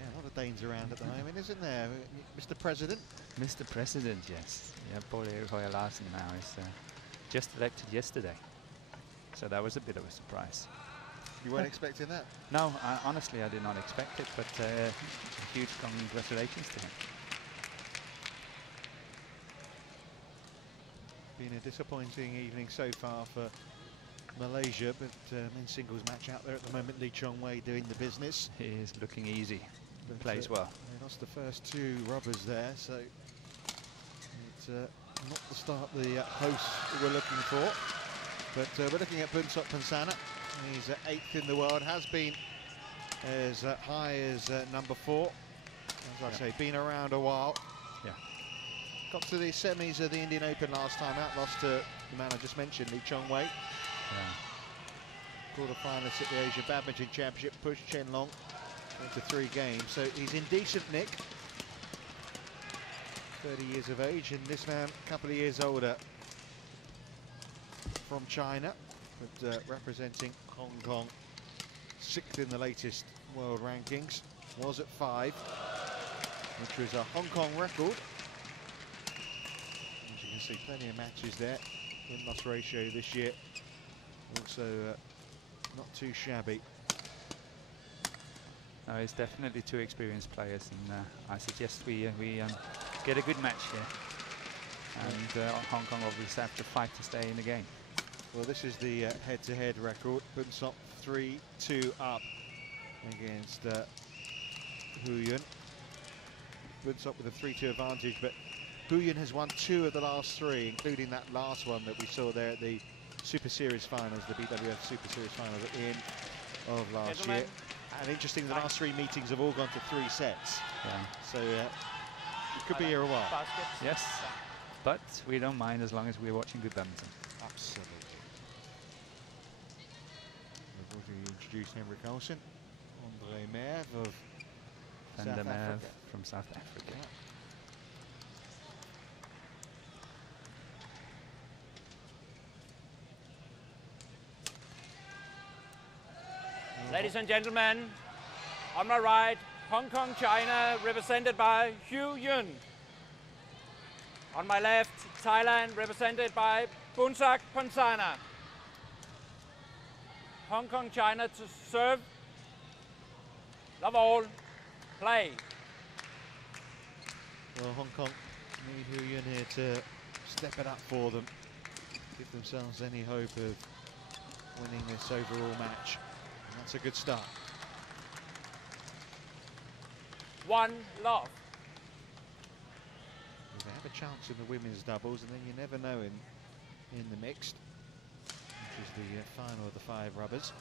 Yeah, a lot of Danes around at the moment, isn't there, Mr. President? Mr. President, yes. Yeah, Paul Erik Hoyer Larsen now is just elected yesterday. So that was a bit of a surprise. You weren't expecting that? No, honestly, I did not expect it, but huge congratulations to him. Been a disappointing evening so far for Malaysia, but men's singles match out there at the moment. Lee Chong Wei doing the business. He is looking easy. But, plays well. They lost the first 2 rubbers there, so it's not the start the hosts were looking for. But we're looking at Boonsak Ponsana. He's 8th in the world, has been as high as number 4. As I say, been around a while. Yeah. Got to the semis of the Indian Open last time out, lost to the man I just mentioned, Lee Chong Wei. Yeah. Quarter-finalist at the Asia Badminton Championship, pushed Chen Long into 3 games. So he's in decent nick. 30 years of age, and this man a couple of years older, from China, but representing Hong Kong. 6th in the latest world rankings, was at 5, which was a Hong Kong record. As you can see, plenty of matches there. Win-loss ratio this year, also not too shabby. No, he's definitely 2 experienced players, and I suggest we get a good match here. And Hong Kong obviously have to fight to stay in the game. Well, this is the head-to-head record. Boonsak 3-2 up against Huynh. Boonsak with a 3-2 advantage, but Huynh has won 2 of the last 3, including that last one that we saw there at the Super Series finals, the BWF Super Series finals at the end of last year. And interesting, the last 3 meetings have all gone to 3 sets. Yeah. So it could be here a while. Yes, but we don't mind as long as we're watching good badminton. Absolutely. We've already introduced Henrik Olsen, Andre Merv of South Africa. From South Africa. Yeah. Ladies and gentlemen, on my right, Hong Kong, China, represented by Huynh. On my left, Thailand, represented by Boonsak Ponsana. Hong Kong, China to serve. Love all. Play. Well, Hong Kong need Huynh here to step it up for them, give themselves any hope of winning this overall match. And that's a good start. 1 love. They have a chance in the women's doubles, and then you never know in the mixed, which is the final of the 5 rubbers.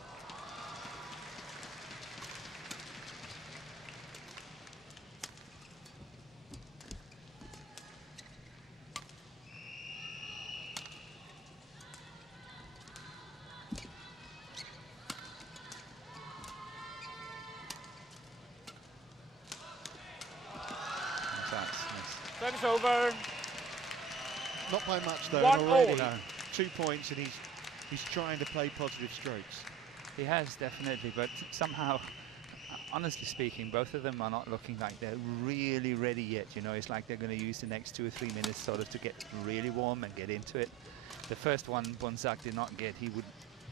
Service over. Not by much though. 1 already all. 2 points, and he's trying to play positive strokes. He has, definitely, but somehow, honestly speaking, both of them are not looking like they're really ready yet. You know, it's like they're going to use the next 2 or 3 minutes sort of to get really warm and get into it. The first one Boonsak did not get. He would,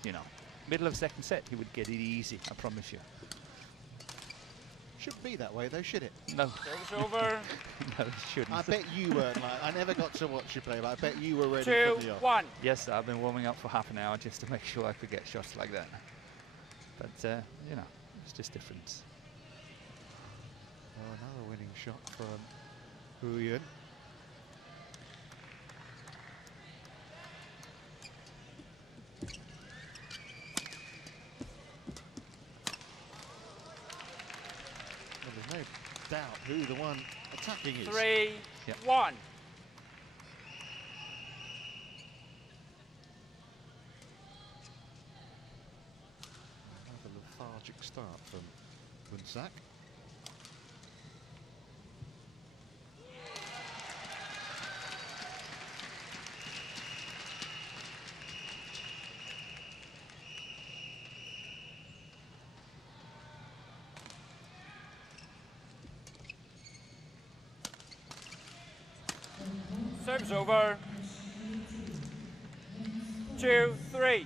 you know, middle of 2nd set, he would get it easy, I promise you. Shouldn't be that way though, should it? No. Service over. No, it shouldn't. I bet you weren't like, I never got to watch you play, but I bet you were ready 2, from the off. 1. Yes, I've been warming up for half an hour just to make sure I could get shots like that. But, you know, it's just different. Well, another winning shot from Huynh. Well, there's no doubt who the one attacking is. 3, Yep. 1. Another lethargic start from Boonsak. Service over. 2-3.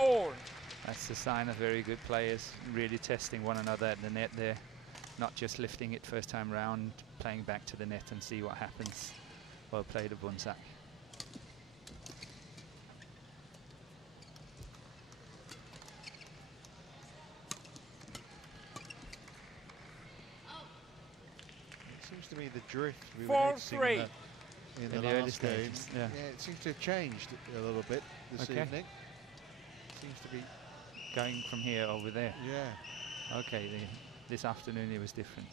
All. That's a sign of very good players really testing one another at the net there, not just lifting it first time round, playing back to the net and see what happens. Well played of Boonsak. It seems to me the drift we were noticing in the last game. Yeah. It seems to have changed a little bit this evening. Seems to be going from here over there. Yeah. Okay, this afternoon it was different.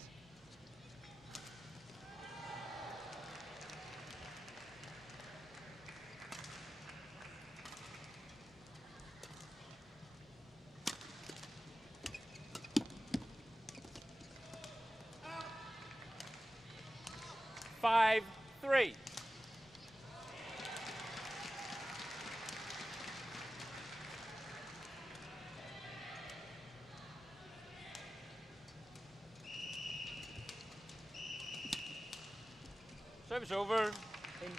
Five, 3. Service over. I think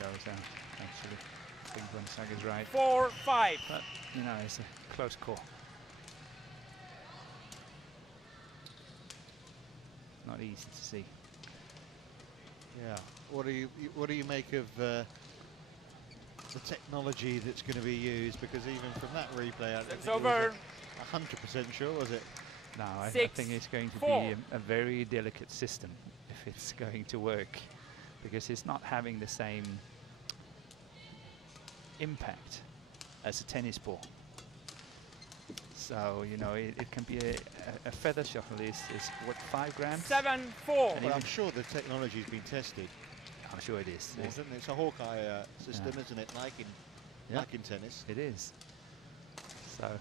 that was out, actually. I think Boonsak is right. 4-5. But, you know, it's a close call. Not easy to see. Yeah. What do you make of the technology that's going to be used? Because even from that replay, I don't think over. 100% sure, was it? No, I think it's going to be a very delicate system if it's going to work, because it's not having the same impact as a tennis ball. So, you know, it can be a feather shuttle is what, 5 grams? 7-4. Well, I'm sure the technology's been tested. I'm sure it is. It's a Hawkeye system, isn't it? Like in tennis. It is. So.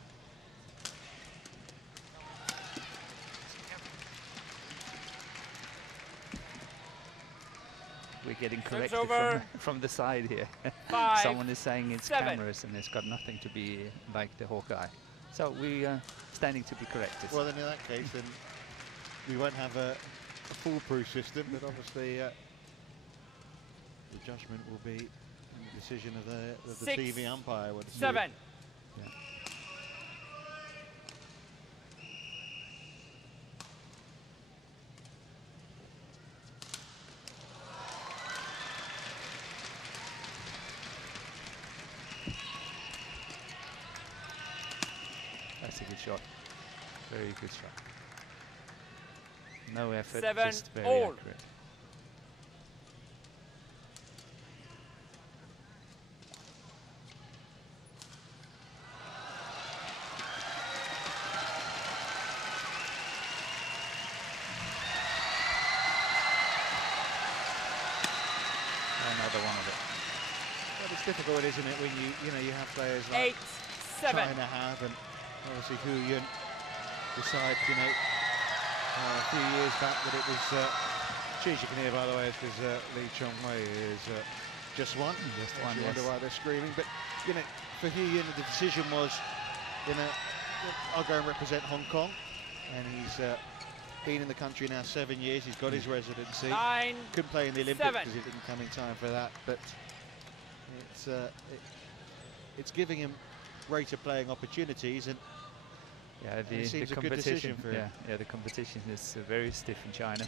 We're getting corrected from the side here. Someone is saying it's cameras and it's got nothing to be like the Hawkeye. So we are standing to be corrected. Well, then in that case, then we won't have a foolproof system, but obviously the judgment will be in the decision of the TV umpire. 7. Yeah. That's a good shot. Very good shot. No effort, just very accurate. Another one of it. Well, it's difficult, isn't it, when you have players like 8-7. China have, and obviously Hu Yun decide, a few years back that it was, cheers you can hear by the way, it's because Lee Chong-wei is just one. Just one, you wonder why they're screaming, but for Hu Yun the decision was, I'll go and represent Hong Kong, and he's been in the country now 7 years, he's got his residency. 9, couldn't play in the Olympics 7. because he didn't come in time for that, but it's giving him greater playing opportunities, and yeah, it seems a good decision for him. Yeah, the competition is very stiff in China,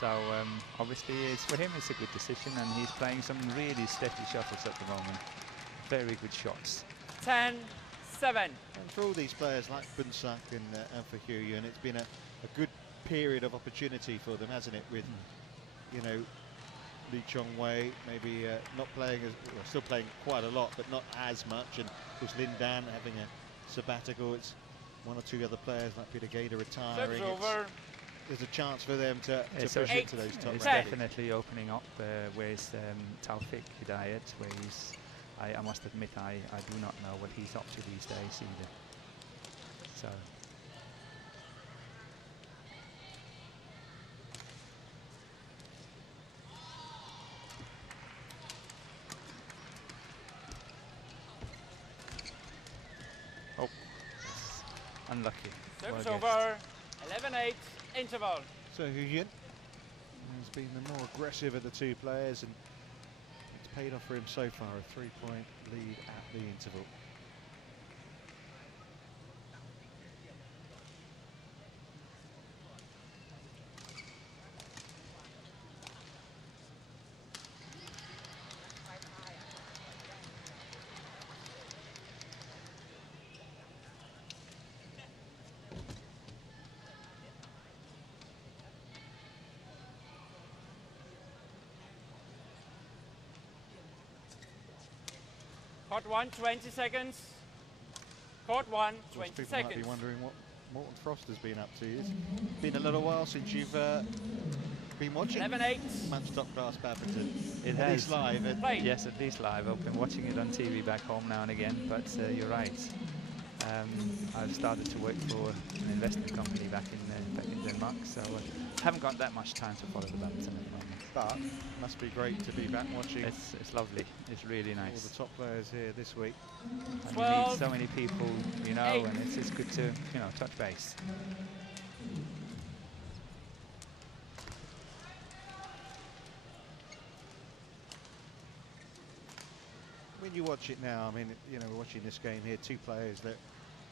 so obviously for him it's a good decision, and he's playing some really steady shuttles at the moment. Very good shots. 10-7. And for all these players like Boonsak and for Hu Yun, it's been a good period of opportunity for them, hasn't it? With Lee Chong-wei maybe not playing still playing quite a lot, but not as much, and of course Lin Dan having a sabbatical. It's one or two other players like Peter Gader retiring. There's a chance for them to push into those top It's rankings. definitely opening up. Where's Taufik Hidayat, where he's, I must admit, I do not know what he's up to these days either. So. Oh, unlucky. Service over. 11-8 interval. So Huyun has been the more aggressive of the two players, and it's paid off for him so far. A 3-point lead at the interval. Court 1, 20 seconds. Court 1, 20 People seconds. might be wondering what Morton Frost has been up to. It's been a little while since you've been watching 11-8. Man's Top Class Badminton. It At has. least live. Yes, at least live. I've been watching it on TV back home now and again, but you're right. I've started to work for an investment company back in Denmark, so haven't got that much time to follow the badminton at the moment. But it must be great to be back watching. It's lovely. It's really nice. All the top players here this week. And you meet so many people, you know, and it's good to, you know, touch base. When you watch it now, I mean, you know, we're watching this game here, two players that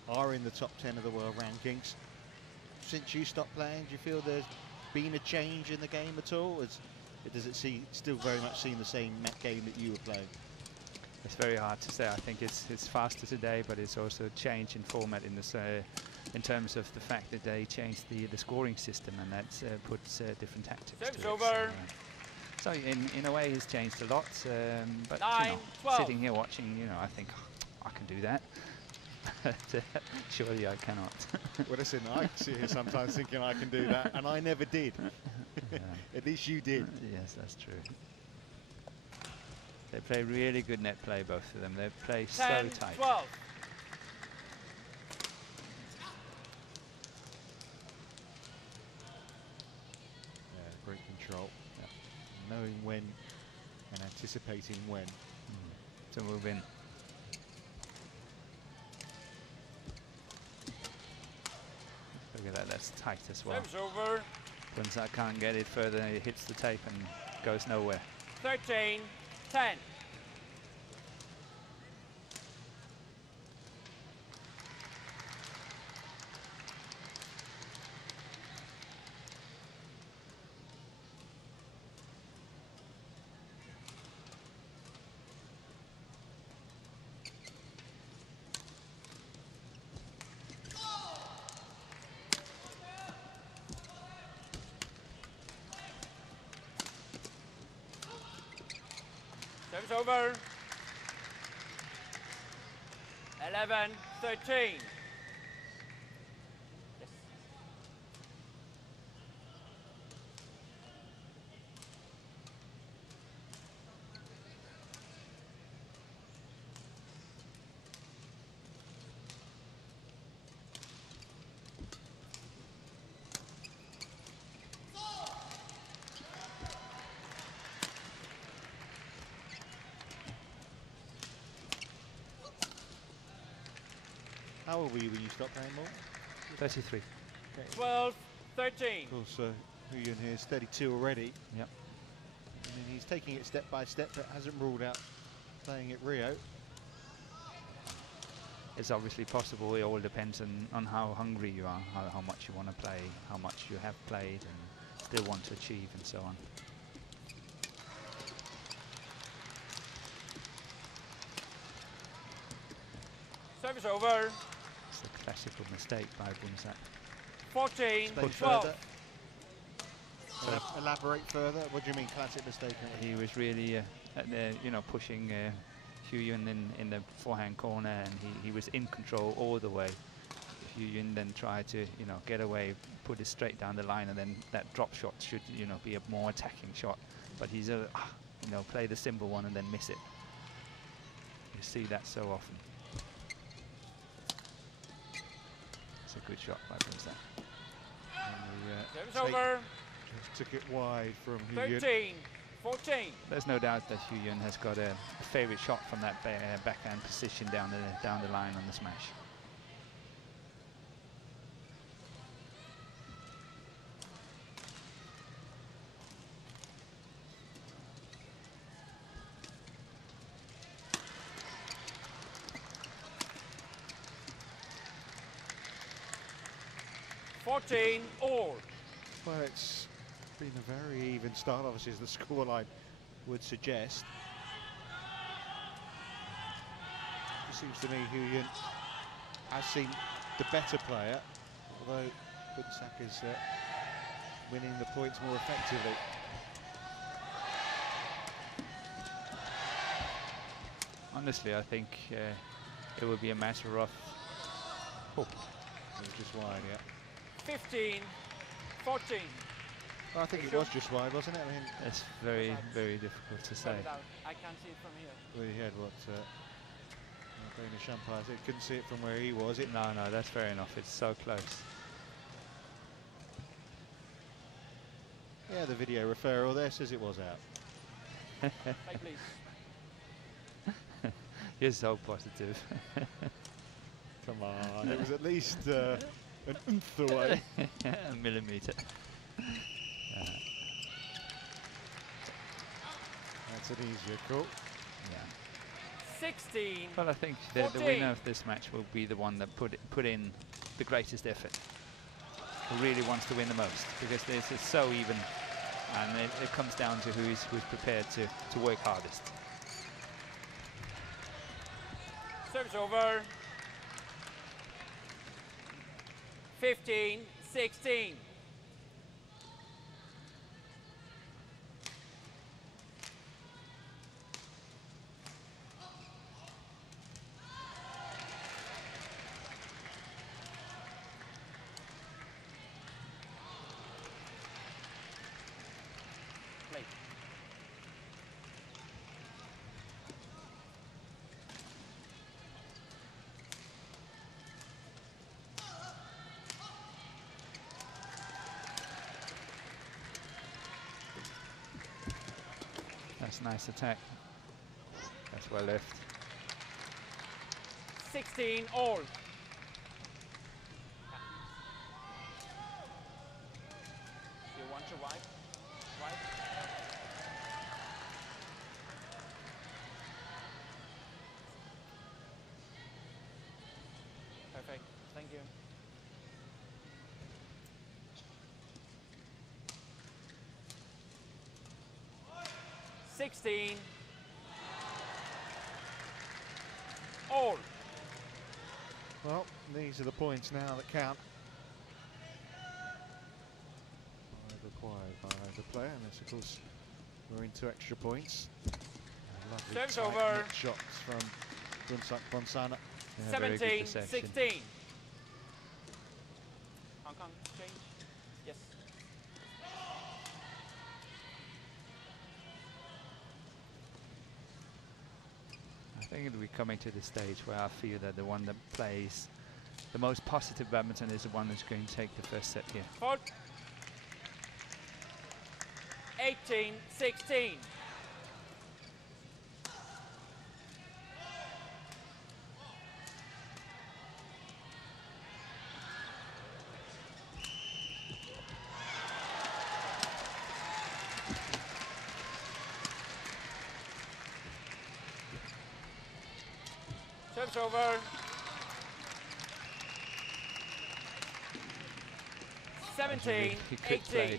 are in the top 10 of the world rankings. Since you stopped playing, do you feel there's been a change in the game at all? Does it still very much seem the same game that you were playing? It's very hard to say. I think it's faster today, but it's also a change in format in this, in terms of the fact that they changed the scoring system, and that puts different tactics to it. Over. So in a way, it's changed a lot. But 9, you know, 12. sitting here watching, you know, I think I can do that. Surely I cannot. Well, listen, I sit here sometimes thinking I can do that, and I never did. At least you did. Yes, that's true. They play really good net play, both of them. They play 10, so tight. 12. Yeah, great control. Yeah. Knowing when and anticipating when. To move in. Look at that, that's tight as well. Service over. Boonsak can't get it further, it hits the tape and goes nowhere. 13, 10. Service over. 11, 13. Yes. How old were you when you stopped playing more? 33. Okay. 12, 13. Of course, Huyun here is 32 already. Yep. I mean, he's taking it step by step, but hasn't ruled out playing at Rio. It's obviously possible. It all depends on how hungry you are, how much you want to play, how much you have played and still want to achieve, and so on. Service over. It's a classical mistake by Boonsak. 14, Stay 12. further. Elaborate further. What do you mean, classic mistake? He was really, you know, pushing Huyun in the forehand corner, and he was in control all the way. Huyun then tried to, you know, get away, put it straight down the line, and then that drop shot should, you know, be a more attacking shot. But he's, you know, play the simple one and then miss it. You see that so often. It's a good shot by Putra. Service over. Just took it wide from Hu Yun. 13-14. There's no doubt that Hu Yun has got a favourite shot from that backhand position down the line on the smash. All. Well, it's been a very even start, obviously, as the scoreline would suggest. It seems to me Hu Yun has seen the better player, although Boonsak is winning the points more effectively. Honestly, I think it would be a matter of... Oh, it was just wide, yeah. 15-14. Well, I think it was just wide, wasn't it? I mean, it's very, very difficult to say. I can't see it from here. well, he had what Danish umpire said, couldn't see it from where he was. No, that's fair enough. It's so close. Yeah, the video referral there says it was out. Play, please. You're so positive. Come on, it was at least an oomph away. A millimetre. That's an easier call. Yeah. 16. Well, I think the winner of this match will be the one that put in the greatest effort, who really wants to win the most, because it's so even, and it comes down to who's prepared to work hardest. Service over. 15-16. Play. That's a nice attack. That's well left. 16 all. You want to wipe? Wipe? Perfect. Thank you. All. Well, these are the points now that count. Required by the player, and this, of course, we're into extra points. Service Lovely over. net shots from Boonsak Ponsana. 17-16. Hong Kong change. Yes. I think it'll be coming to the stage where I feel that the one that plays the most positive badminton is the one that's going to take the first set here. 18-16. Service over. 17-18.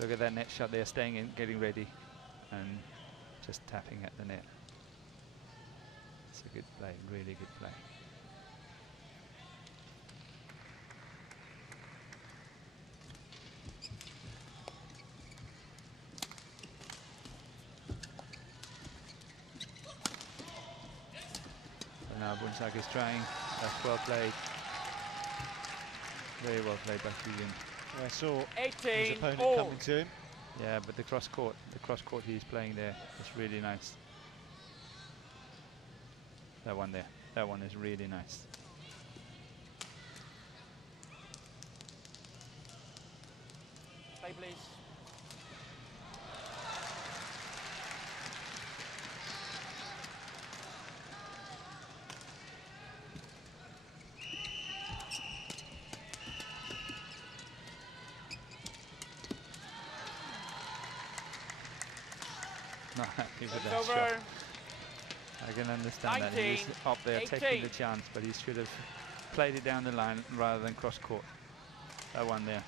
Look at that net shot there, staying in, getting ready, and just tapping at the net. It's a good play, really good play. So now Boonsak is trying. That's well played. Very well played by Hu Yun. I saw 18 his opponent all. coming to him. Yeah, but the cross court he's playing there is really nice. That one there, that one is really nice. Play, please. Not happy with It's that over. shot. I can understand that he was 19, up there 18. taking the chance, but he should have played it down the line rather than cross court. That one there.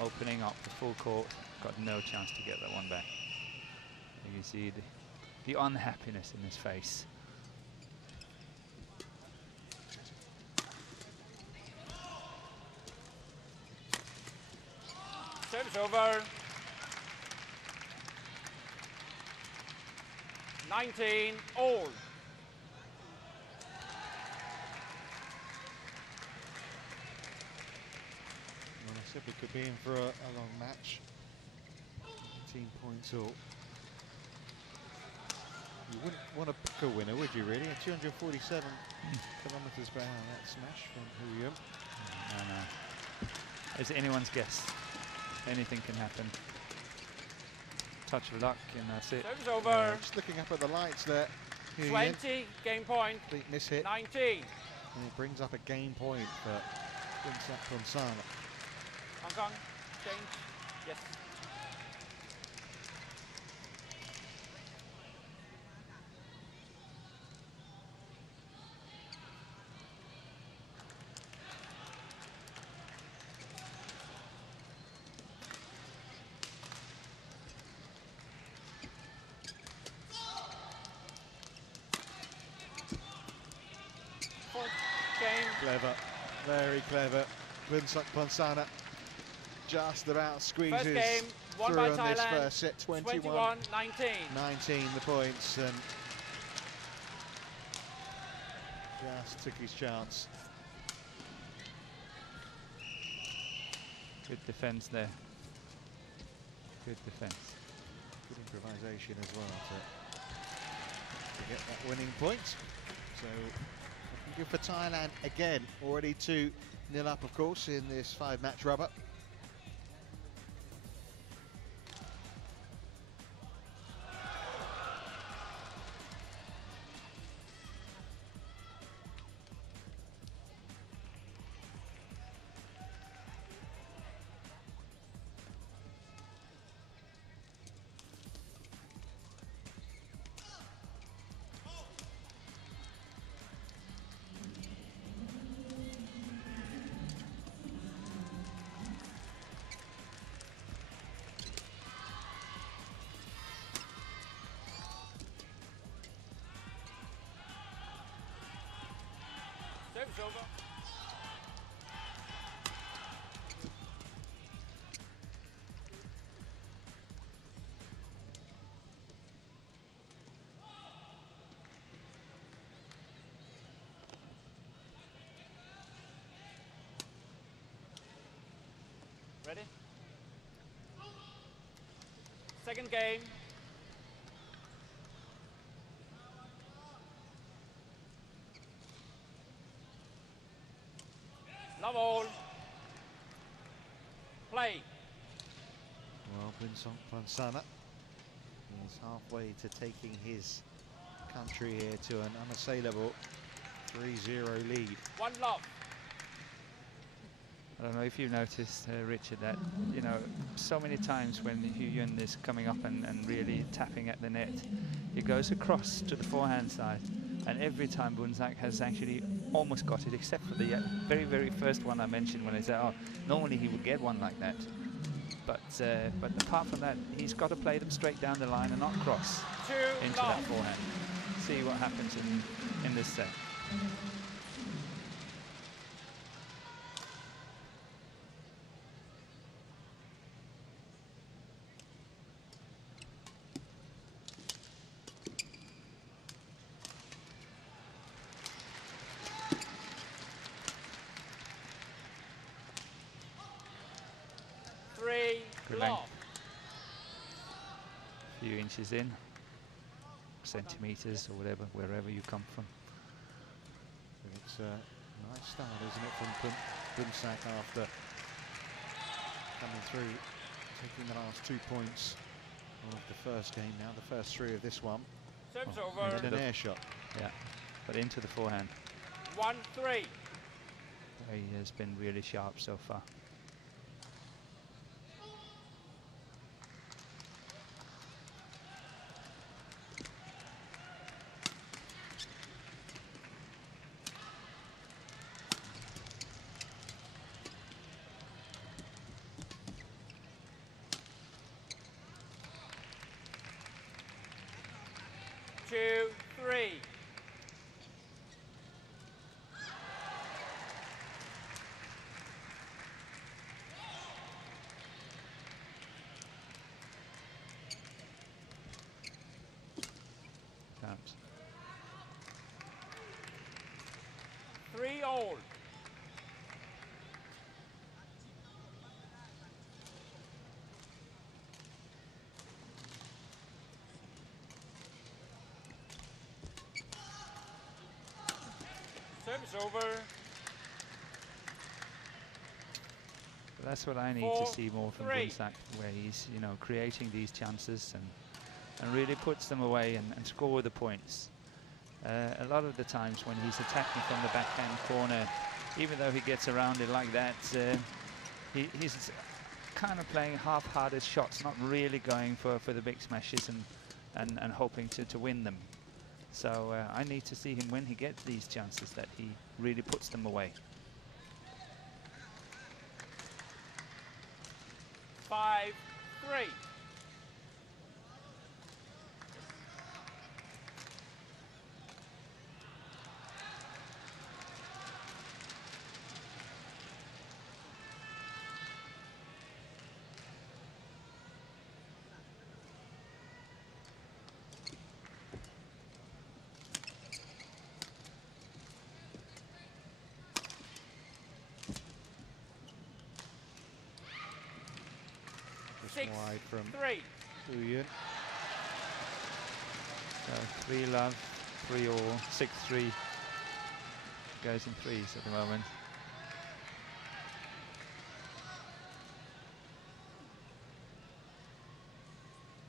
Opening up the full court, got no chance to get that one back. You can see the unhappiness in his face. Service over. 19 all. Well, I said we could be in for a long match. 18 points all. You wouldn't want to pick a winner, would you really? At 247 kilometers per hour, that smash from Huyum. No. It's anyone's guess. Anything can happen. Touch of luck, and that's it. Service over. Just looking up at the lights there. 20, game point. Complete miss hit. 19. And it brings up a game point for Ponsana. Hong Kong, change. Yes. Game. Clever, very clever. Ponsana just about squeezes First game, won through by on Thailand. this first set. 21, 19. 19 the points, and just took his chance. Good defense there. Good defense. Good improvisation as well to get that winning point. So looking good for Thailand again. Already 2-0 up, of course, in this 5-match rubber. Service over. Ready? Second game. Love all. Play. Well, Ponsana is halfway to taking his country here to an unassailable 3-0 lead. One love. I don't know if you noticed, Richard, that, you know, so many times when Huyun is coming up and really tapping at the net, it goes across to the forehand side. And every time Boonsak has actually almost got it, except for the very, very first one I mentioned when I said, oh, normally he would get one like that. But apart from that, he's got to play them straight down the line and not cross into that forehand. See what happens in this set. Good length. A few inches in, centimeters or whatever, wherever you come from. It's a nice start, isn't it, from Boonsak after coming through, taking the last 2 points of the first game now, the first 3 of this one. Service And over. then an air shot. Yeah, but into the forehand. 1-3. He has been really sharp so far. Two, three. Counts. 3-all. Service over. But that's what I need to see more from Boonsak, where he's, you know, creating these chances and really puts them away and score the points. A lot of the times when he's attacking from the backhand corner, even though he gets around it like that, he's kind of playing half-hearted shots, not really going for the big smashes and hoping to win them. So I need to see him when he gets these chances that he really puts them away. 5-3. Wide from 3. Huyun. So 3-love, 3-all, 6-3. Goes in threes at the moment.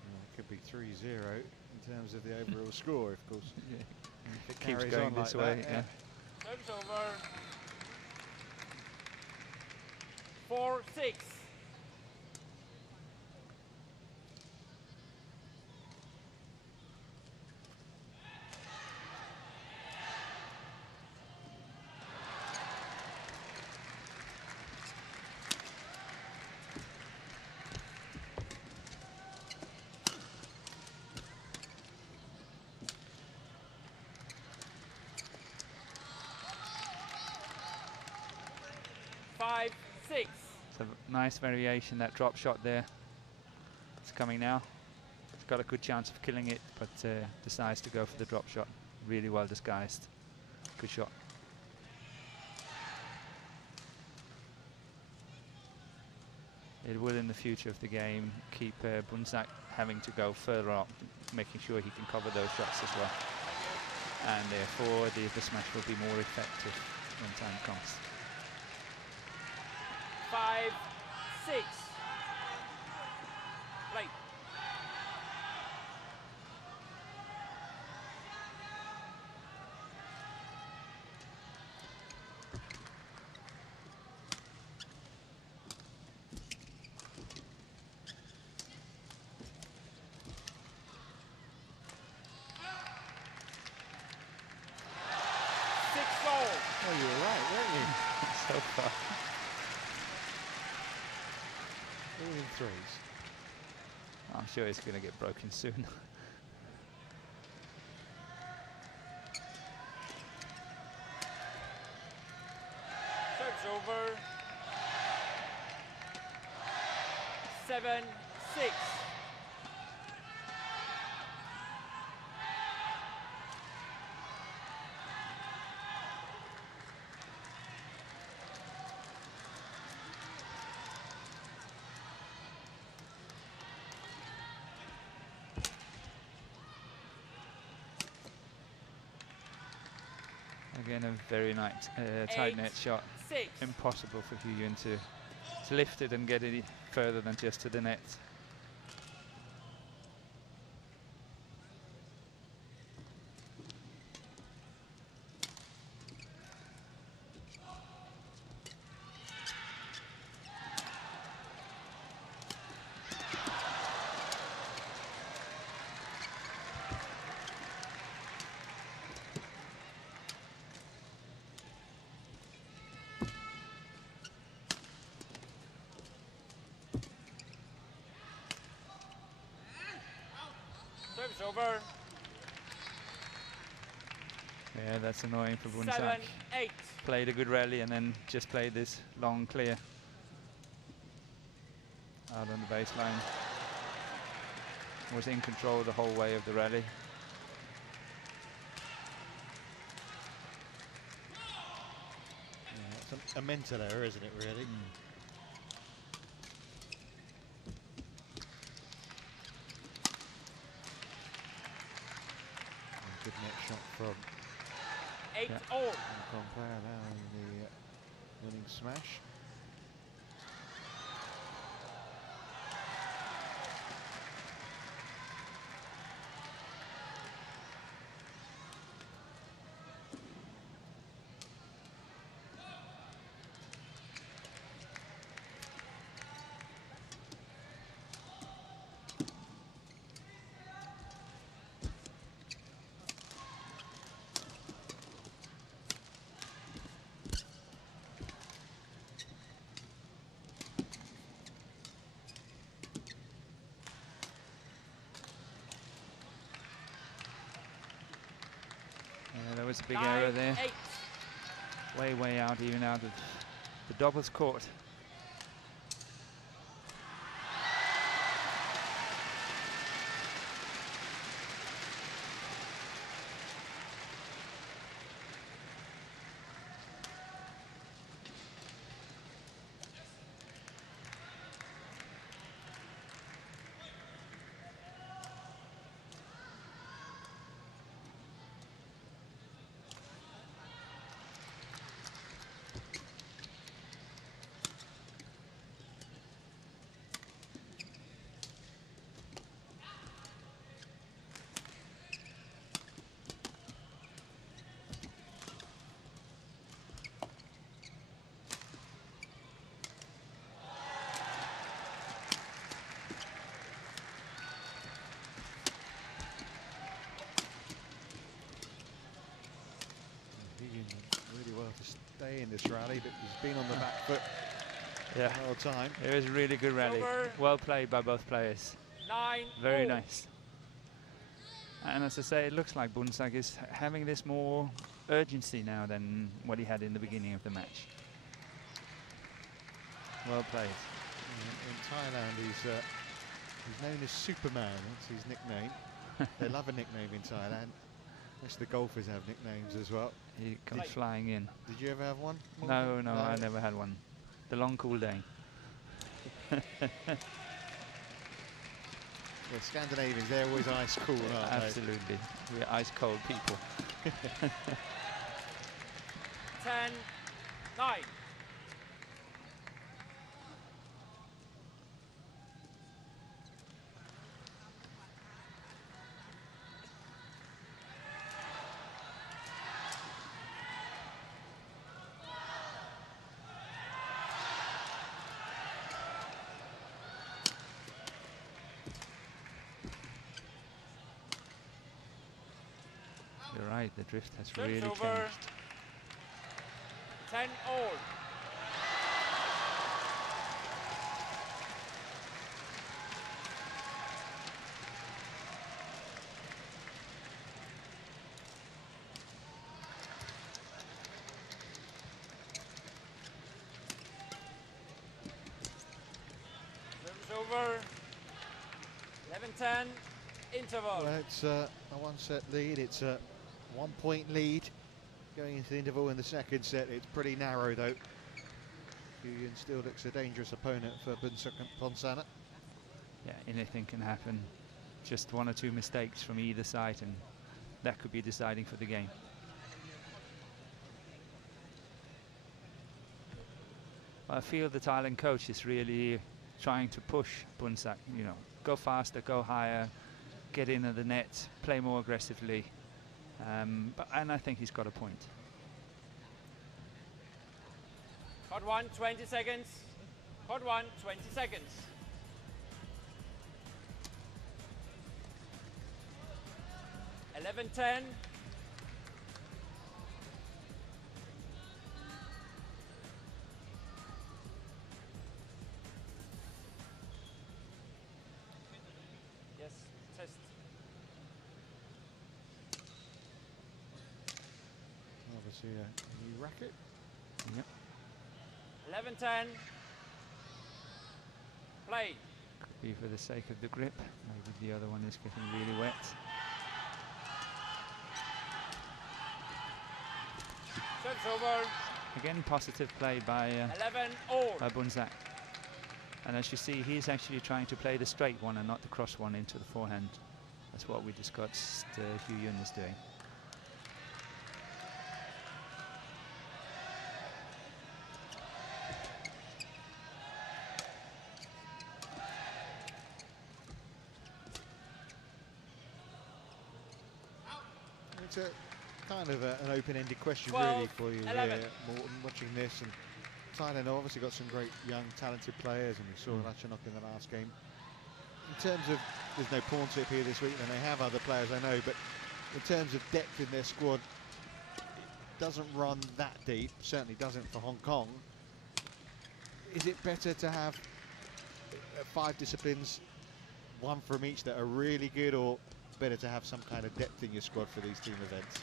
Well, it could be 3-0 in terms of the overall score, of course. Yeah. If it Keeps carries going on this like way. that, Yeah. Service over. 4-6. It's a nice variation, that drop shot there. It's coming now. It's got a good chance of killing it, but decides to go for the drop shot. Really well disguised. Good shot. It will, in the future of the game, keep Boonsak having to go further up, making sure he can cover those shots as well. And therefore, the smash will be more effective when time comes. 5-6. Play. Oh, you were right, weren't you? So far. All in threes. I'm sure it's going to get broken soon. Serves over. 7-6. Again, a very nice tight net shot. 6. impossible for Huyun to lift it and get it further than just to the net. Service over. Yeah, that's annoying for 7, Boonsak. 8. Played a good rally and then just played this long clear out on the baseline. Was in control the whole way of the rally. Yeah, it's a mental error, isn't it, really? Good net shot from 8 Yeah. all. Hong Kong player allowing the winning smash. Yeah, there was a big 9, error there. 8. Way out, even out of the doubles court. Really well to stay in this rally, but he's been on the back foot Yeah, the whole time. it was a really good rally. Over. Well played by both players. 9 Very all. nice. And as I say, it looks like Boonsak is having this more urgency now than what he had in the beginning of the match. Well played. In Thailand, he's known as Superman. That's his nickname. They love a nickname in Thailand. Most of the golfers have nicknames as well. He comes flying in. Did you ever have one? No, I never had one. The long cool day. The Scandinavians, they're always ice cool, aren't they? Absolutely. We're ice cold people. 10, 9. You're right, the drift has Service really over. changed. 10 all. Service over. 11-10 interval. Well, it's a one-set lead. It's a one-point lead going into the interval in the second set. It's pretty narrow, though. Huyun still looks a dangerous opponent for Boonsak and Ponsana. Yeah, anything can happen. Just one or two mistakes from either side and that could be deciding for the game. I feel the Thailand coach is really trying to push Boonsak, you know, go faster, go higher, get into the net, play more aggressively. And I think he's got a point. Hot 1, 20 seconds. Hot 1, 20 seconds. (11:10). Yes, test. Obviously a new racket. Yep. 11:10. Play. Could be for the sake of the grip. Maybe the other one is getting really wet. Service over. Again, positive play by 11 all. Boonsak. And as you see, he's actually trying to play the straight one and not the cross one into the forehand. That's what we discussed Hugh Yun is doing. It's a kind of an open-ended question 12, really for you 11. here, Morten, watching this. And Thailand have obviously got some great young talented players, and we saw Ratchanok in the last game. In terms of, there's no pawn tip here this week, and they have other players I know, but in terms of depth in their squad, it doesn't run that deep, certainly doesn't for Hong Kong. Is it better to have 5 disciplines, one from each that are really good, or better to have some kind of depth in your squad for these team events?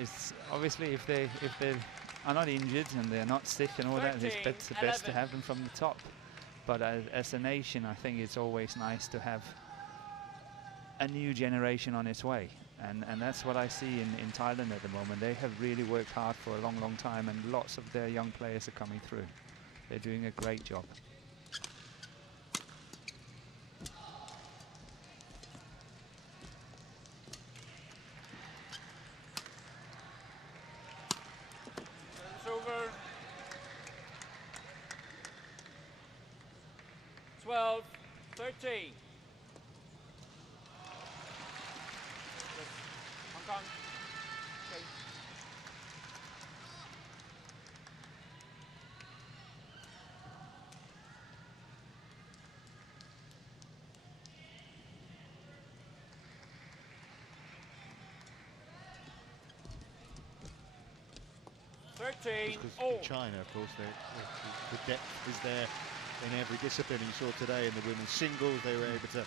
It's obviously if they are not injured and they're not sick and all 13, that, it's best to have them from the top. But as a nation, I think it's always nice to have a new generation on its way. And that's what I see in Thailand at the moment. They have really worked hard for a long, long time, and lots of their young players are coming through. They're doing a great job. Over. 12, 13. Hong Kong. Okay. In China, of course, the depth is there in every discipline. You saw today in the women's singles, they were able to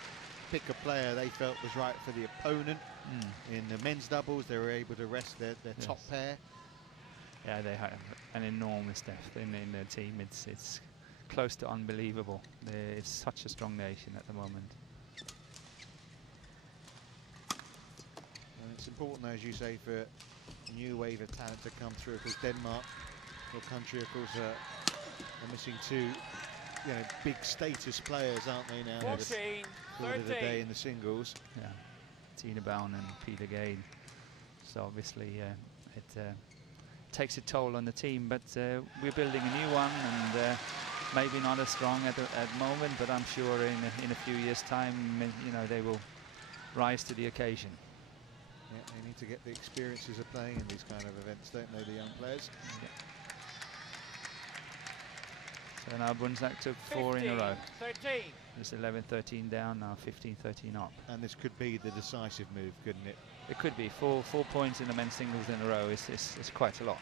pick a player they felt was right for the opponent. In the men's doubles, they were able to rest their top pair. Yeah, they have an enormous depth in their team. It's close to unbelievable. It's such a strong nation at the moment. And it's important, as you say, for a new wave of talent to come through. Of course, Denmark, your country, of course, are missing 2, big status players, aren't they now? 14, 13. Of the day in the singles. Yeah, Tina Bown and Peter Gade. So obviously it takes a toll on the team, but we're building a new one, and maybe not as strong at the moment, but I'm sure in a few years' time, they will rise to the occasion. Yeah, they need to get the experiences of playing in these kind of events, don't they, the young players? Yeah. So now Boonsak took 4 in a row. 13. It's 11-13 down, now 15-13 up. And this could be the decisive move, couldn't it? It could be. 4 points in the men's singles in a row is quite a lot.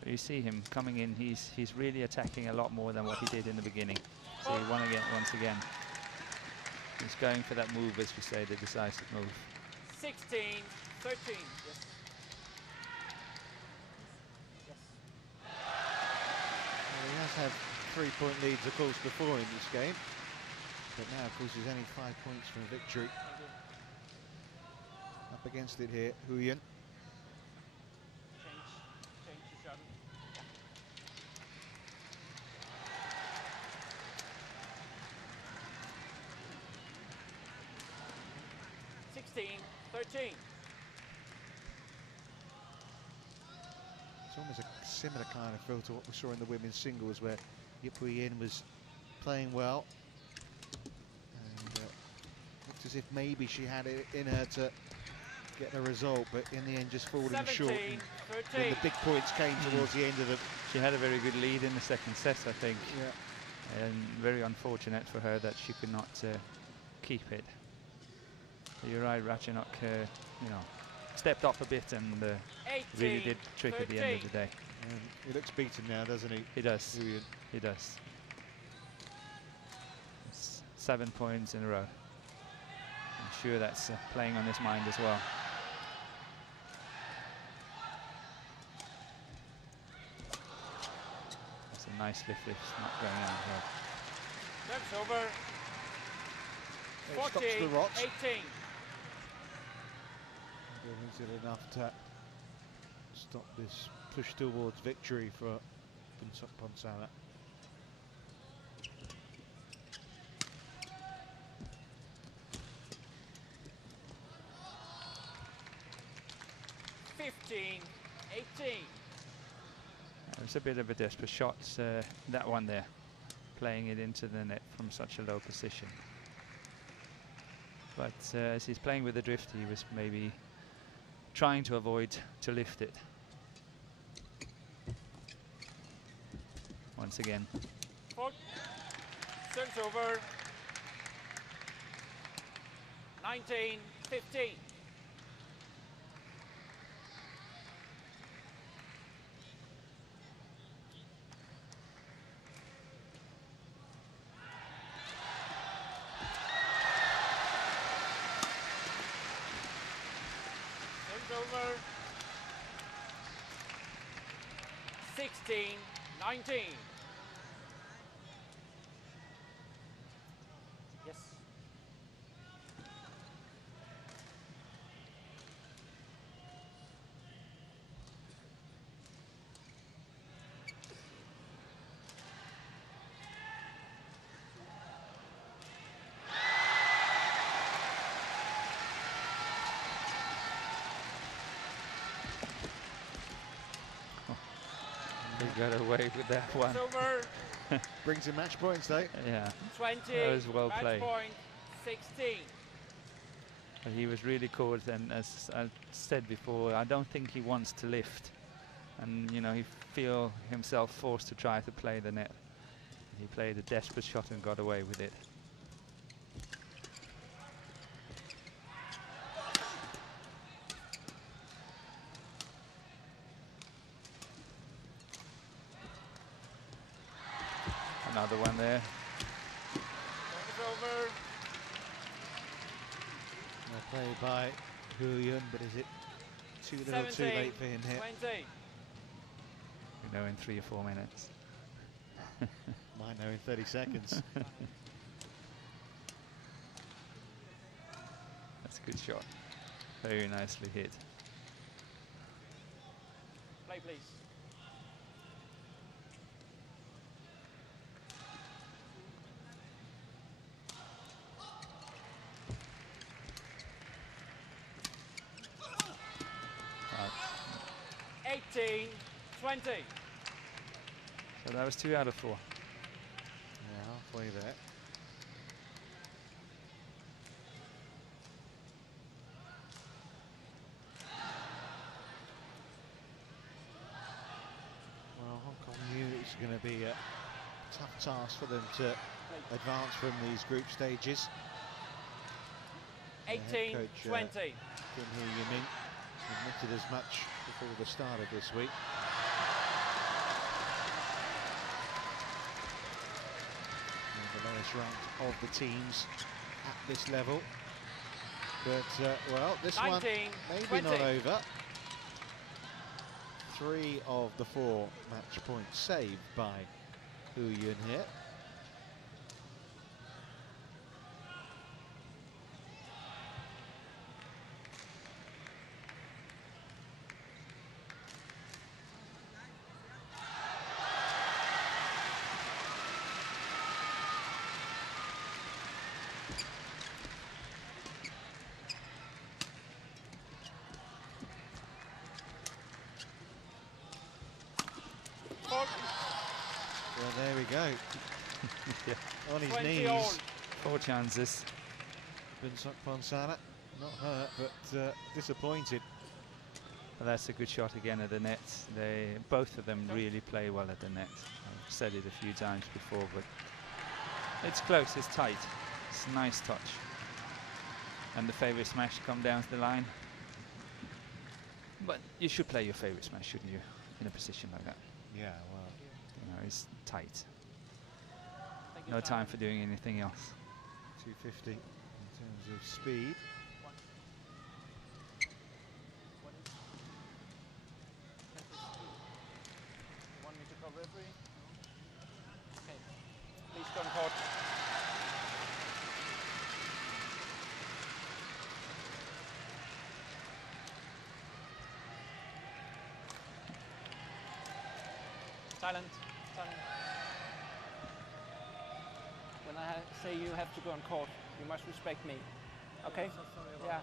But you see him coming in, he's really attacking a lot more than what he did in the beginning. So he won again once again. He's going for that move, as we say, the decisive move. 16, 13. Yes. Well, he has had 3-point leads, of course, before in this game. But now, of course, he's only 5 points from victory. Up against it here, Huyen. Change the shot. 16, 13. It's almost a similar kind of feel to what we saw in the women's singles, where Yip Yin was playing well. And looked as if maybe she had it in her to get a result, but in the end just falling short. When the big points came towards the end of the... She had a very good lead in the second set, I think. Yeah. And very unfortunate for her that she could not keep it. But you're right, Ratchanok, you know, stepped off a bit and really did trick at the end of the day. And he looks beaten now, doesn't he? He does. Julian. He does. 7 points in a row. I'm sure that's playing on his mind as well. That's a nice lift, not going out here. That's over. It stops the 14, rot. 18. Is it enough to stop this push towards victory for Ponsana? It was a bit of a desperate shot, that one there, playing it into the net from such a low position. But as he's playing with the drift, he was maybe trying to avoid to lift it. Once again. Serves over. 19, 15. Over 16, 19. Yes. He got away with that one. It's over. Brings in match points, though. Yeah. 20. That was well match played. Point 16. But he was really caught, and as I said before, I don't think he wants to lift. And you know, he feel himself forced to try to play the net. He played a desperate shot and got away with it. Another one there. It's over. Play by Huyun, but is it too little, 17, too late for him here? 20. We know in 3 or 4 minutes. Might know in 30 seconds. That's a good shot. Very nicely hit. Play, please. Right. 18, 20. So that was 2 out of 4. Yeah, halfway there. Well, Hong Kong knew it was going to be a tough task for them to advance from these group stages. 18, Coach, 20. Kim Hee-Min admitted as much before the start of this week. And the lowest ranked of the teams at this level. But, well, this 19, one maybe 20. not over. 3 of the 4 match points saved by Huyun here. there we go. Yeah. On his 20 knees. all. 4 chances. Ponsana, not hurt, but disappointed. But that's a good shot again at the net. Both of them really play well at the net. I've said it a few times before, but it's close, it's tight. It's a nice touch. And the favourite smash come down the line. But you should play your favourite smash, shouldn't you, in a position like that? Yeah, well. You know, it's tight. No time for doing anything else. 250 in terms of speed. Please go on court. Silent. Silent. When I say you have to go on court, you must respect me. Okay? Yeah.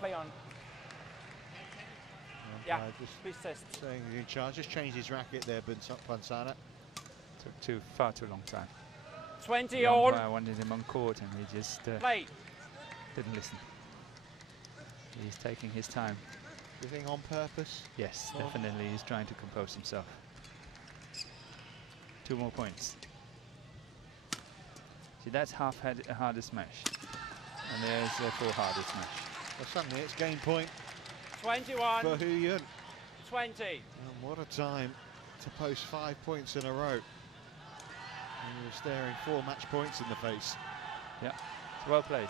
Play on. Yeah. Just Please test. saying he's in charge. Just changed his racket there, Ponsana. Took far too long time. 20 The all. umpire wanted him on court and he just Play. didn't listen. He's taking his time. Do you think on purpose? Yes, Oh. definitely. He's trying to compose himself. 2 more points. See, that's half a harder smash. And there's a 4 harder smash. Well, suddenly it's game point 21. for Huyun. 20. And what a time to post 5 points in a row. And you're staring 4 match points in the face. Yeah, it's well played.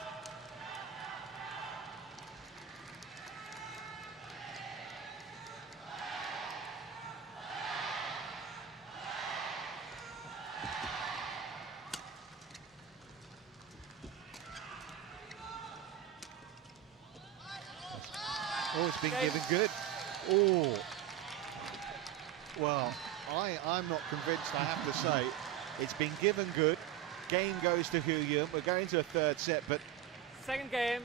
Oh, it's been given good. Oh. Well, I'm not convinced, I have to say. It's been given good. Game goes to Huyun. We're going to a 3rd set, but Second game.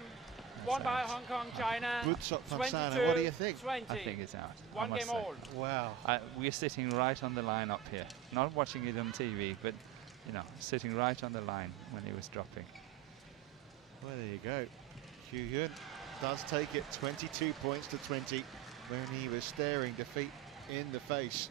Won by Hong Kong, China. Butsok Ponsana, what do you think? 20. I think it's out. I One must game say. all. Wow. We're sitting right on the line up here. Not watching it on TV, but, you know, sitting right on the line when he was dropping. Well, there you go. Huyun does take it 22 points to 20 when he was staring defeat in the face.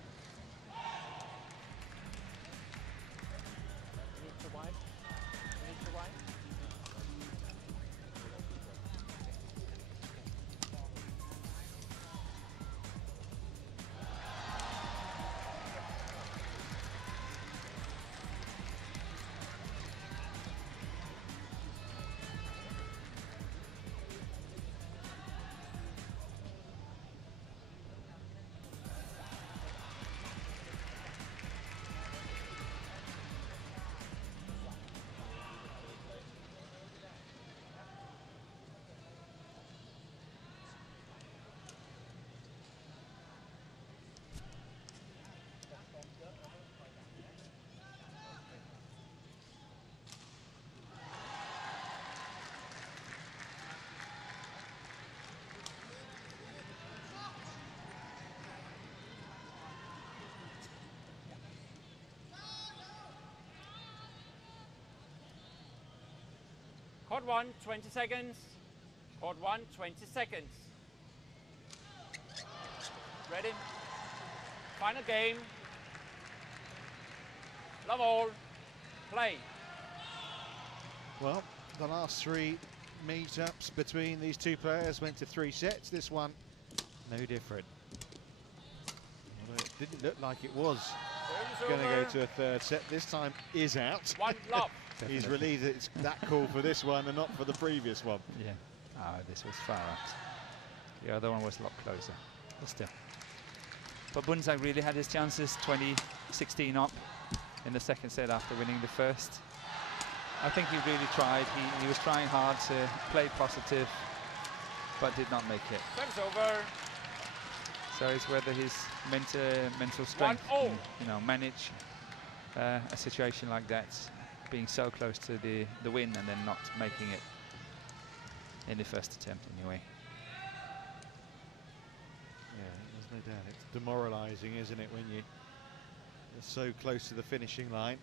Court 1, 20 seconds. Court 1, 20 seconds. Ready? Final game. Love all. Play. Well, the last 3 meetups between these 2 players went to 3 sets. This one, no different. Although it didn't look like it was going to go to a 3rd set. This time is out. One love. He's relieved that it's that call for this one and not for the previous one. Yeah. This was far out. The other one was a lot closer. But still. But Boonsak really had his chances, 20-16 up in the 2nd set after winning the 1st. I think he really tried. He was trying hard to play positive, but did not make it. Service over. So it's whether his mental strength can, you know, manage a situation like that, being so close to the win and then not making it in the 1st attempt anyway. Yeah, there's no doubt. It's demoralising, isn't it, when so close to the finishing line.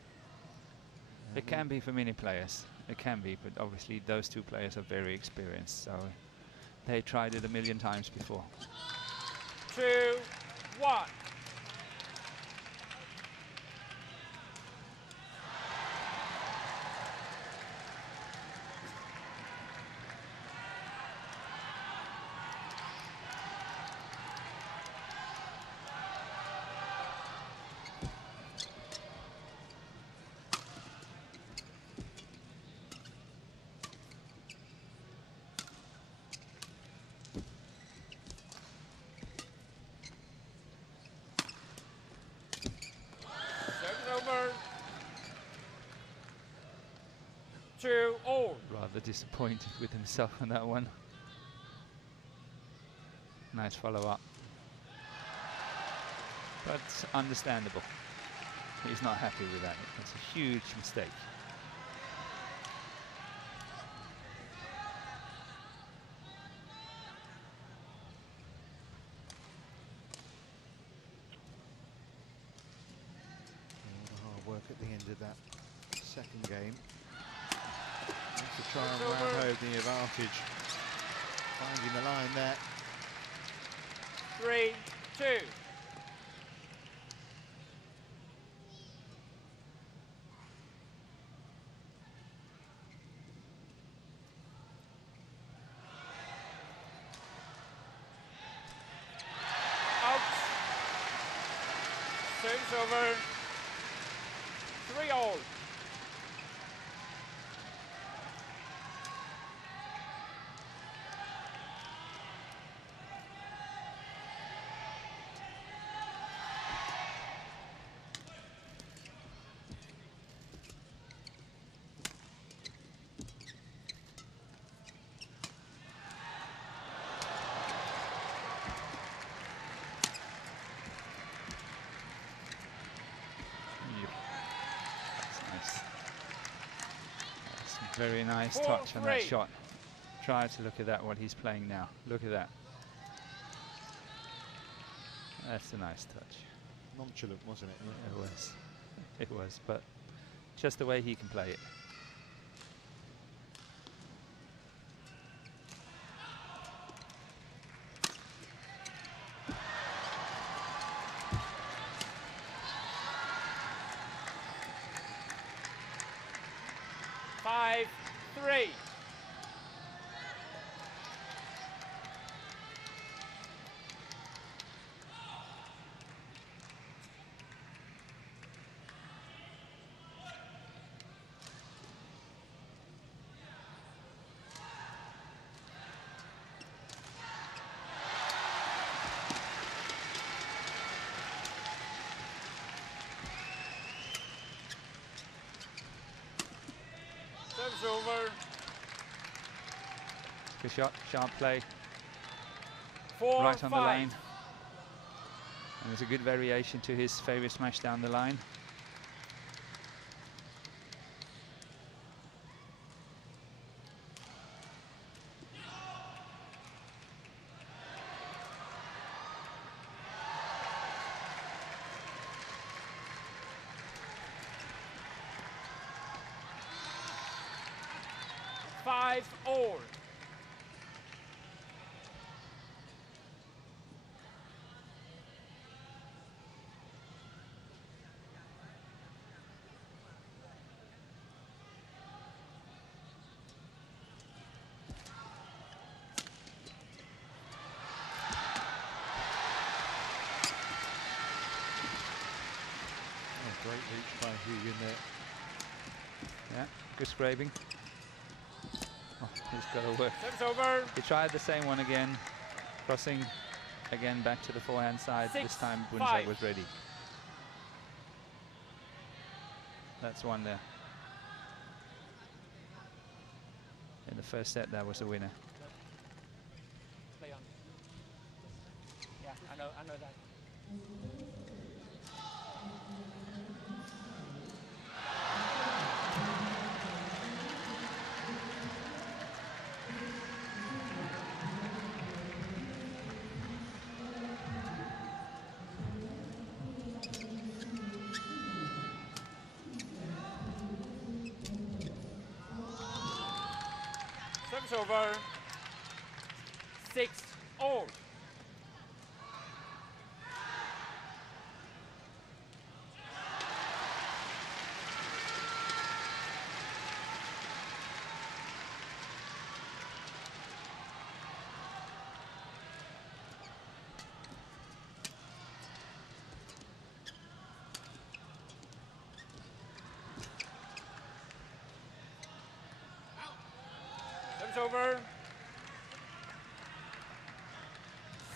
It can be for many players. It can be, but obviously those two players are very experienced, so they tried it a million times before. 2-1. Over. 2-all. Rather disappointed with himself on that one. Nice follow-up. But understandable. He's not happy with that. It's a huge mistake. Work at the end of that second game. To try and round home the advantage. Finding the line there. 3-2. Out. Service over. 3-all. Very nice touch on that shot. Try to look at that, what he's playing now. Look at that. That's a nice touch. Nonchalant, wasn't it? Yeah, it was. It was, but just the way he can play it. Three. Serves over. Good shot, sharp play. 4-5. Right on the line. And there's a good variation to his favorite smash down the line. All. Great reach by Huyen there. Yeah, good scraping. Oh, he's got to work. Serves over. He tried the same one again, crossing again back to the forehand side. This time Boonsak was ready. That's one there. In the first set, that was the winner. Play on. Yeah, I know that. Service over. 6-all. Service over.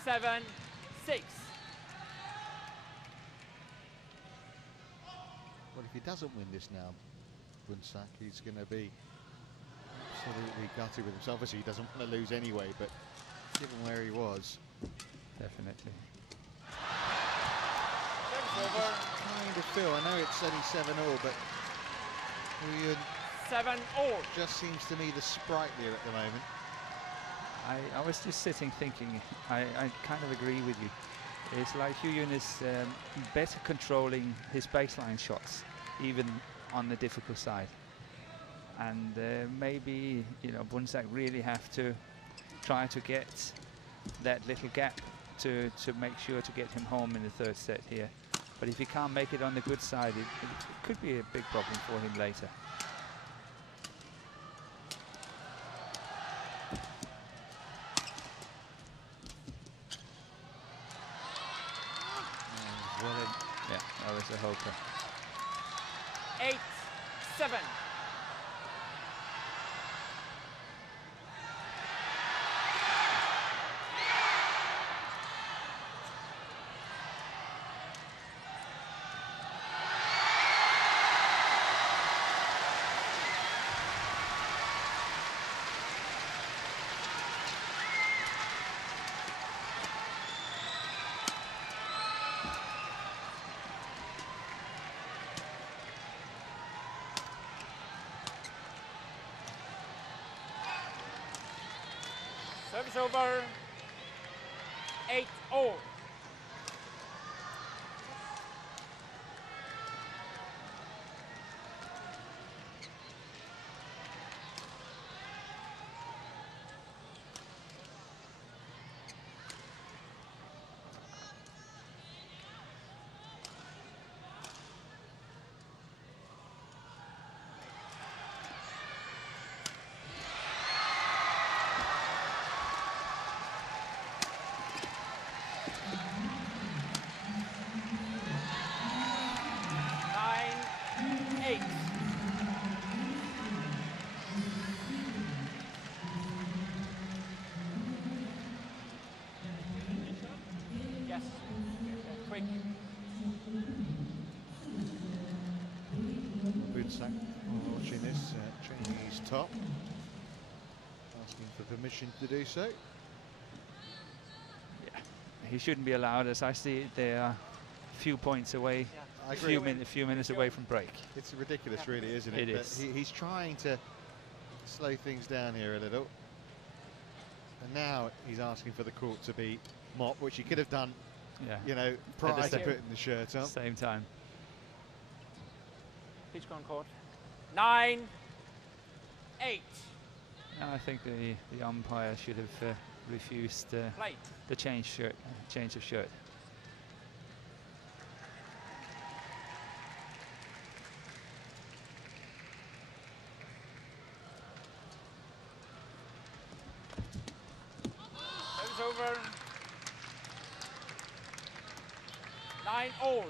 7-6. Well, if he doesn't win this now, Boonsak, he's going to be absolutely gutted with himself. Obviously, he doesn't want to lose anyway, but given where he was, Definitely. Service I over. kind of feel, I know it's only 7-all, but Huyun 7-all. just seems to me the sprightlier at the moment. I was just sitting thinking, I kind of agree with you. It's like Huyun is better controlling his baseline shots, even on the difficult side. And maybe, you know, Boonsak really have to try to get that little gap to make sure to get him home in the third set here. But if he can't make it on the good side, it could be a big problem for him later. Well, Yeah, that was a hoper. 8-7. Service over. 8-all. Yes. Quick. Boonsak watching this, changing his top, asking for permission to do so. Yeah, he shouldn't be allowed. As I see it, they are a few points away, I a agree. few minutes away from break. It's ridiculous, really, isn't it? It But is. He's trying to slow things down here a little. And now he's asking for the court to be mopped, which he could have done, Yeah, you know, prior to same- putting the shirt on. same time. Pitch on court. 9-8. I think the umpire should have refused Play. the change of shirt. Service over. 9-all.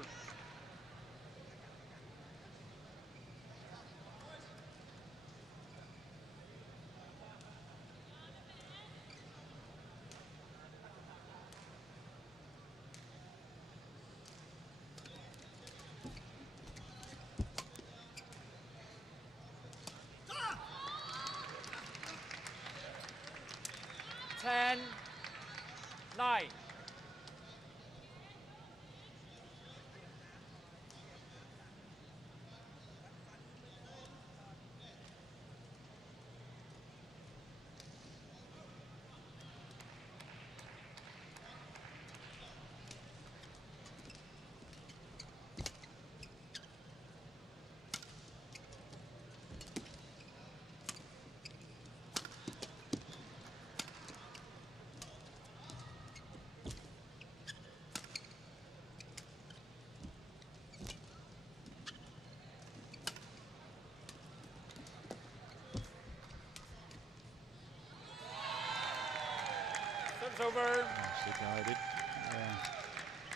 Ten, 9. Service over. Nicely guided. Yeah,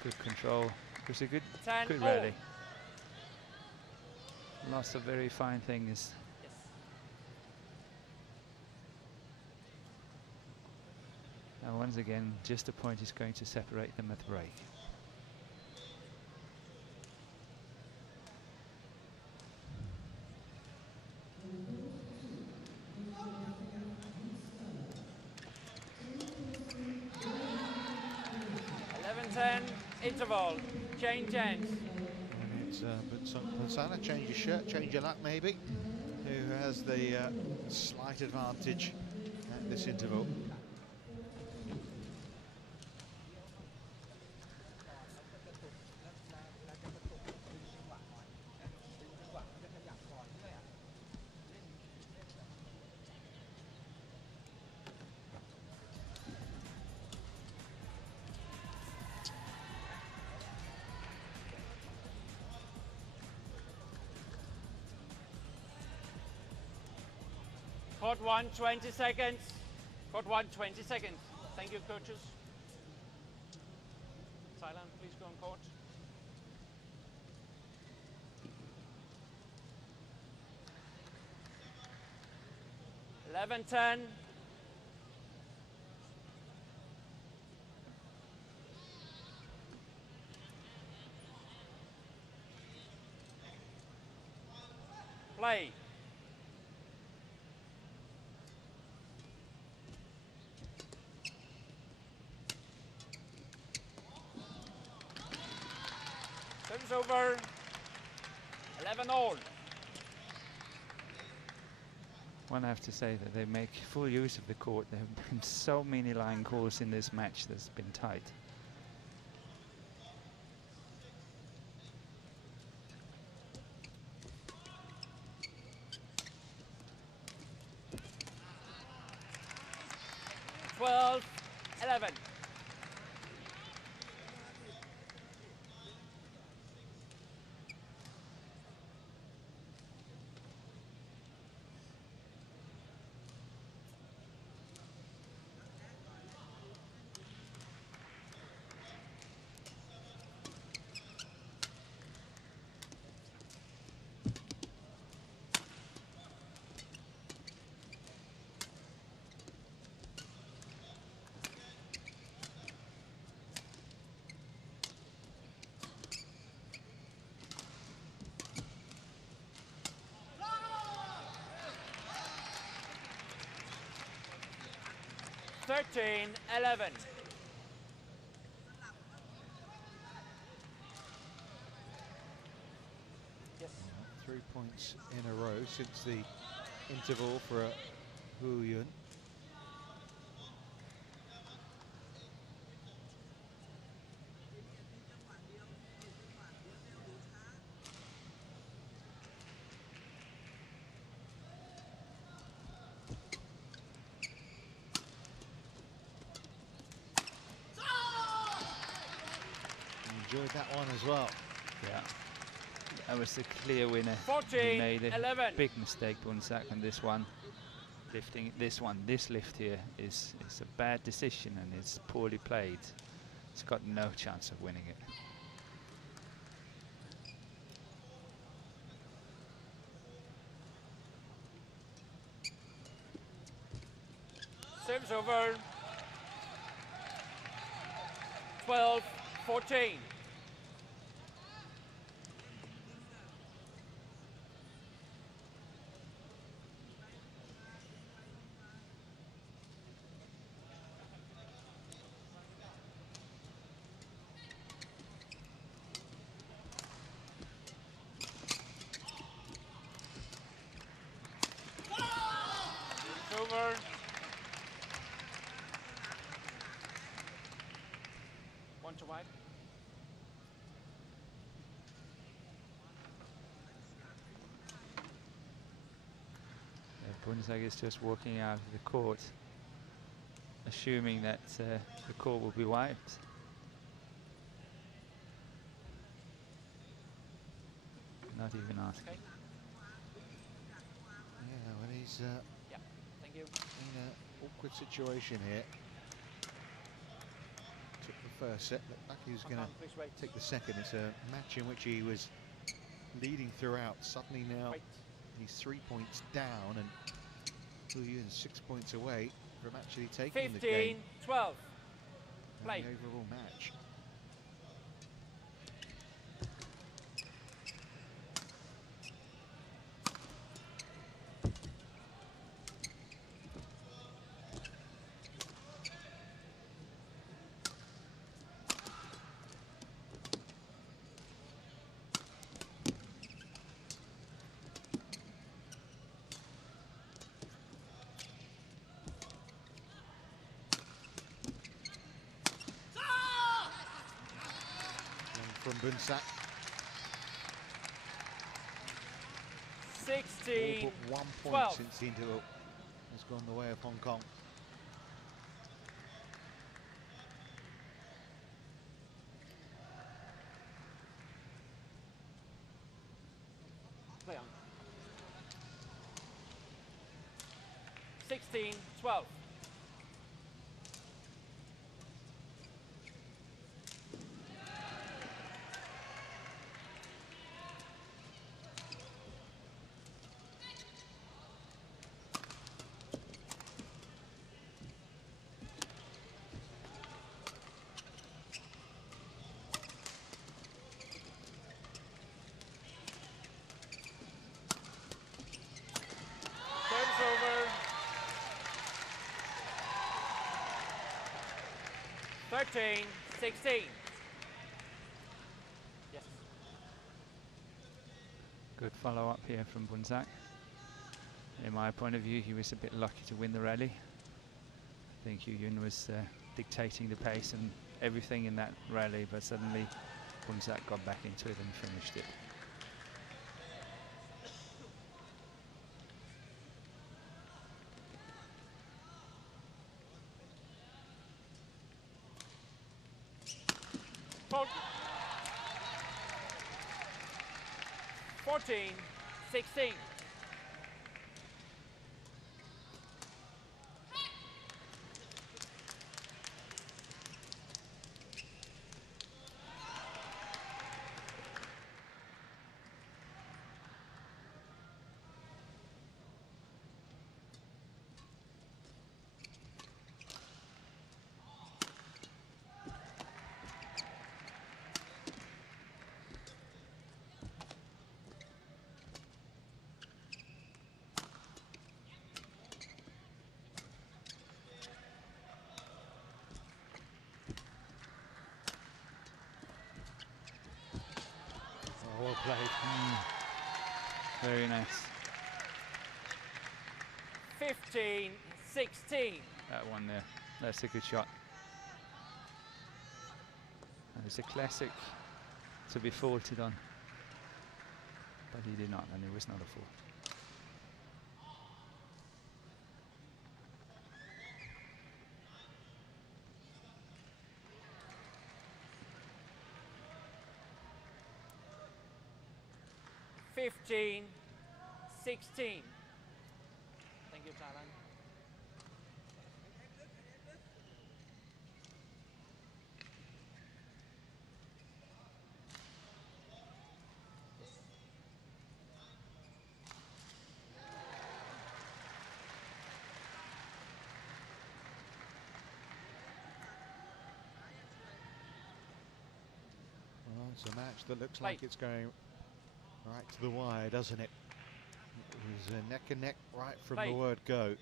good control. It was a good 10 all. rally. Lots of very fine things. Yes. And once again, just a point is going to separate them at the break. Interval, change ends. And it's Ponsana, change your shirt, change your lap maybe, who has the slight advantage at this interval. Court 1, 20 seconds. Court 1, 20 seconds. Thank you, coaches. Thailand, please go on court. (11:10). Play. Service over. 11 all. One, I have to say that they make full use of the court. There have been so many line calls in this match that's been tight. (12, 11). (13, 11). Yes. 3 points in a row since the interval for Hu Yun. Enjoyed that one as well. Yeah, that was the clear winner. 14, He made a 11. big mistake, Boonsak, on this one. Lifting this one, this lift here is a bad decision and it's poorly played. It's got no chance of winning it. Service over. 12, 14. It's over. One to wide. Boonsak is just walking out of the court, assuming that the court will be wiped. Not even asking. Okay. Yeah, well, he's Yeah. Thank you. in an awkward situation here. first set. Looked like he was going to Please wait. take the second. It's a match in which he was leading throughout. Suddenly now Wait. he's 3 points down, and Hu Yun's 6 points away from actually taking the 15, game 12. and Play. the overall match. From Boonsak. 16, All but 1 point 12. since the interval has gone the way of Hong Kong. Play on. 16, 12. Service over. 13, 16. Yes. Good follow-up here from Boonsak. In my point of view, he was a bit lucky to win the rally. I think Hu Yun was dictating the pace and everything in that rally, but suddenly Boonsak got back into it and finished it. Four- 14, 16. Oh, well played. Very nice. 15, 16. That one there. That's a good shot. And it's a classic to be faulted on. But he did not, and it was not a fault. Fifteen, 16. Thank you, Thailand. Well, it's a match that looks Play. like it's going right to the wire, doesn't it? It was neck and neck right from Play. the word go.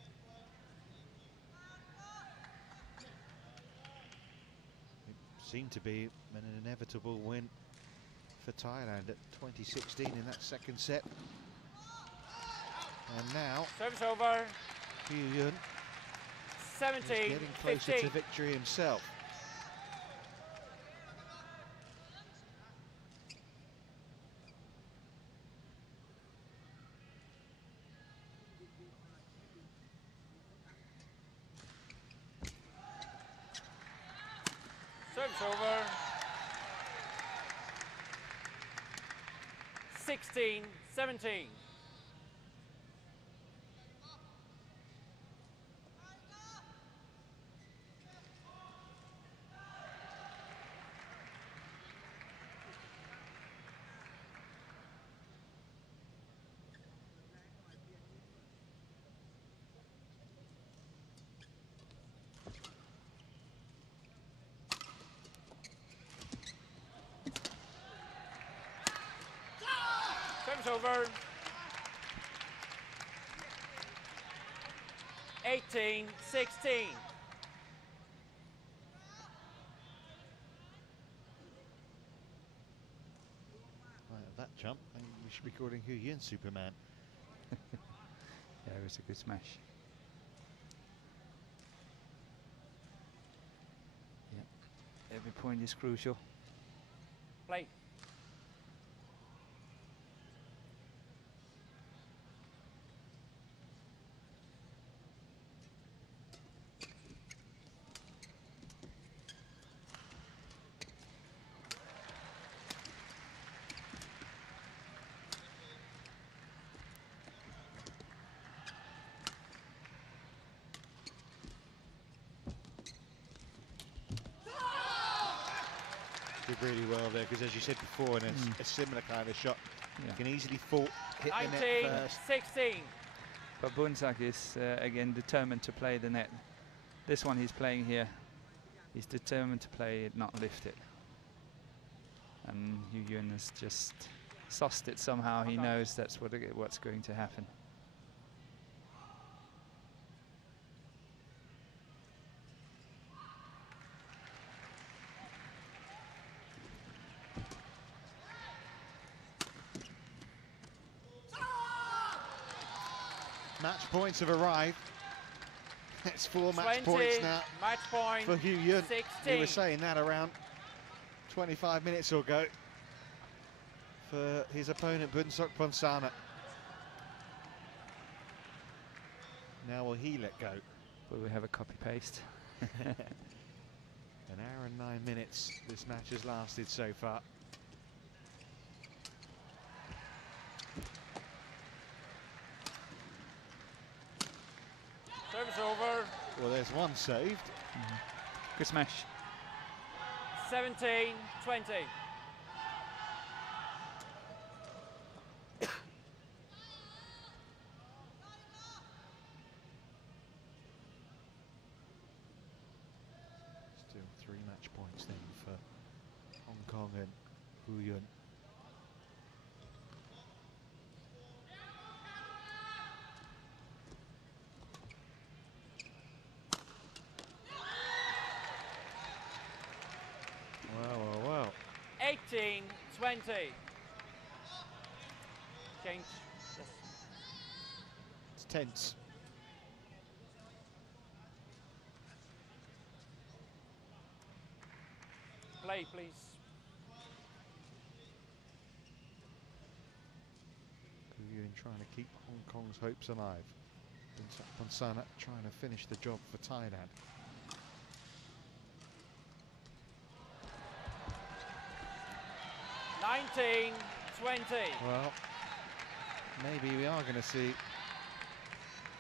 It seemed to be an inevitable win for Thailand at 2016 in that second set. And now Service over. Hu Yun is 17, getting closer 15. to victory himself. Service over. 16, 17. over. 18-16. That jump, and we should be calling Hu Yun Superman. Yeah, it was a good smash. Yeah, every point is crucial. Play. Did really well there, because as you said before, in a similar kind of shot, you can easily hit the net first. 19-16. But Boonsak is again determined to play the net. This one he's playing here, he's determined to play it, not lift it. And Hu Yun has just sussed it somehow. He knows that's what's going to happen. Match points have arrived. It's 4 match points now match point for Hu Yun. 16. We were saying that around 25 minutes ago for his opponent Boonsak Ponsana. Now will he let go? Will we have a copy paste? An hour and 9 minutes this match has lasted so far. Service over. Well, there's one saved. Good smash. 17-20. Still 3 match points then for Hong Kong and Hu Yun. Wow. 18-20. Change. Yes. It's tense. Play, please. Hu Yun trying to keep Hong Kong's hopes alive. Ponsana trying to finish the job for Thailand. $19-20. Well, maybe we are going to see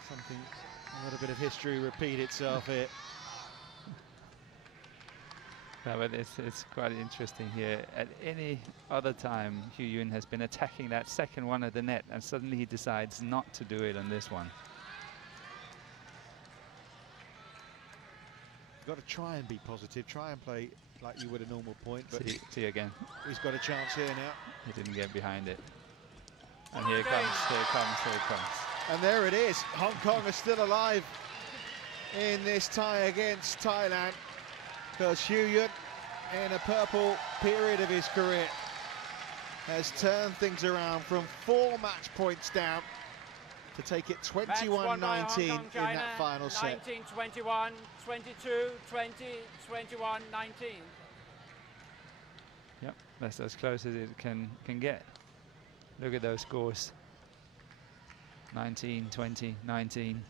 something, a little bit of history repeat itself here. No, but it's quite interesting here. At any other time, Hu Yun has been attacking that second one at the net, and suddenly he decides not to do it on this one. You've got to try and be positive, try and play like you would a normal point, but See again. he's got a chance here now. He didn't get behind it. And here it comes, here it comes, here it comes. And there it is. Hong Kong are still alive in this tie against Thailand, because Hu Yun, in a purple period of his career, has turned things around from 4 match points down to take it 21-19 in that final set. 19-21, 22-20, 21-19. Yep, that's as close as it can get. Look at those scores. 19, 20, 19.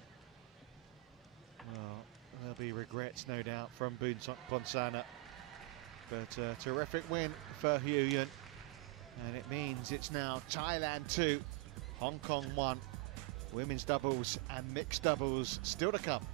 Well, there'll be regrets, no doubt, from Boonsak Ponsana. But a terrific win for Hu Yun. And it means it's now Thailand 2, Hong Kong 1. Women's doubles and mixed doubles still to come.